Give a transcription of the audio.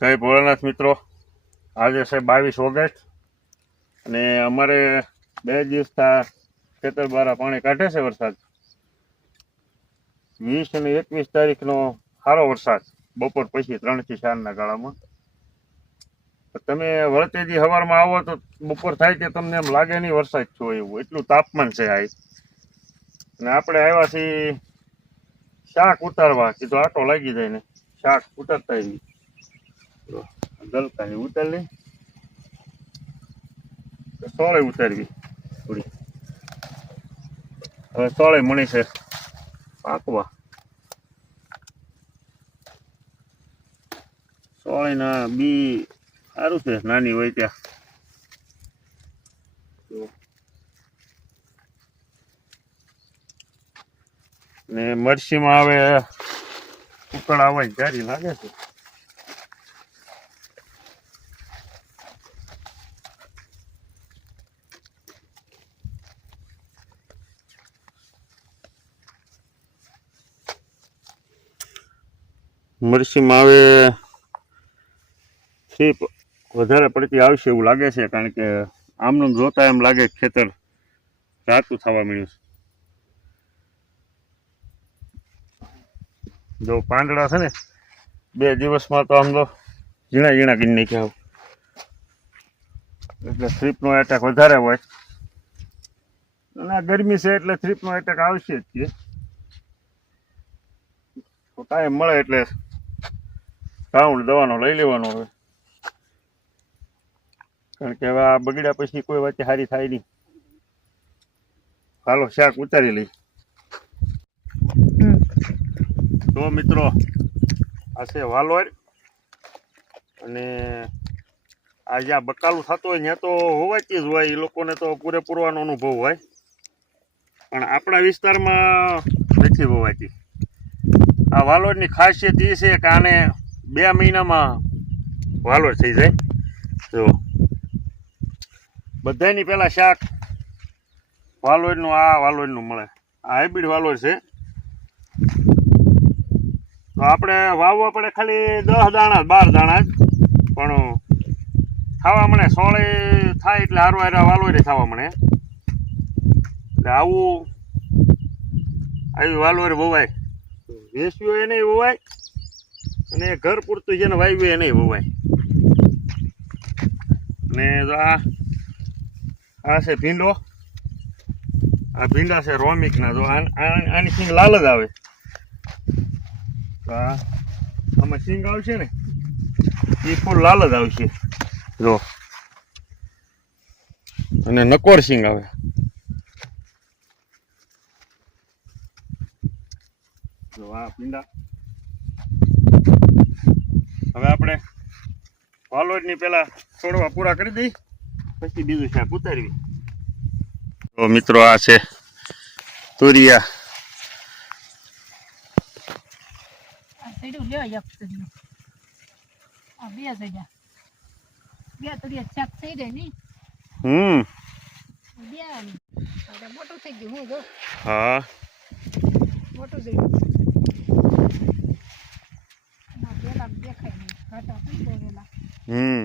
જય ભોળાનાથ મિત્રો, આજે છે 22 ઓગસ્ટ અને અમારે 2 દિવસથી ખેતર બારા પાણી કાઢે છે. વરસાદ 20 અને 21 તારીખનો સારો વરસાદ બપોર પછી 3 થી 4 ગાળામાં. તમે વળતેથી સવારમાં આવો તો બપોર થાય કે તમને એમ લાગે નહીં વરસાદ છો એવું, એટલું તાપમાન છે આ. અને આપણે આવ્યા છીએ શાક ઉતારવા, કીધું આટો લાગી જાય ને શાક ઉતારતા આવી. ગલકાની ઉતારી સોળે ઉતારવી થોડી. હવે સોળે મણી છે પાકવા. સોળીના બી સારું છે, નાની હોય ત્યાં. ને મરસીમાં હવે ઉકળ આવવાની જારી લાગે છે. મરસીમાં હવે સીપ વધારે પડતી આવશે એવું લાગે છે, કારણ કે આમનું જોતા એમ લાગે ખેતર રાતું થવા મળ્યું છે. જો પાંદડા છે ને 2 દિવસમાં તો આમ તો ઝીણા ઝીણા કરી નાખ્યા, એટલે થ્રીપનો એટેક વધારે હોય. અને આ ગરમી છે એટલે થ્રીપનો એટેક આવશે જ કે ટાઈમ મળે એટલે રાઉન્ડ દવાનો લઈ લેવાનો હવે, કારણ કે હવે આ બગડ્યા પછી કોઈ વચ્ચે સારી થાય નહીં. હાલો શાક ઉતારી લઈ. તો મિત્રો, આ છે વાલોર. અને આ જ્યાં બકાલું થતું હોય ત્યાં તો હોવાતી જ હોય, એ લોકોને તો પૂરેપૂરવાનો અનુભવ હોય, પણ આપણા વિસ્તારમાં નથી હોવાતી. આ વાલોરની ખાસિયત એ છે કે આને 2 મહિનામાં વાલોર થઈ જાય. જો બધાની પહેલાં શાક વાલોરનું મળે. આ હાઇબ્રિડ વાલોર છે. તો આપણે વાવવા પડે ખાલી 10 દાણા 12 દાણા જ, પણ ખાવા મળે. સોળે થાય એટલે હારું હારા વાલોરે ખાવા મળે. એટલે આવી વાલોરે વવાય, વેસ્યું એ નહીં વવાય, અને ઘર પૂરતું જેને વાવ્યું એ નહીં વવાય. ને જો આ છે ભીંડો. આ ભીંડા છે રોમિકના. જો આની સિંગ લાલ જ આવે. આમાં સિંગ આવશે ને એ ફૂલ લાલ જ આવશે. જો અને નકોર સિંગ આવે. જો આ ભીંડા. હવે આપણે વાલોરની પેલા છોડવા પૂરા કરી દઈ, પછી બીજું શાક ઉતારવી. તો મિત્રો, આ છે તુરિયા. મોટું થઈ ગયું. હું જો હા મોટું થઈ ગયું. દેખાય નહીં.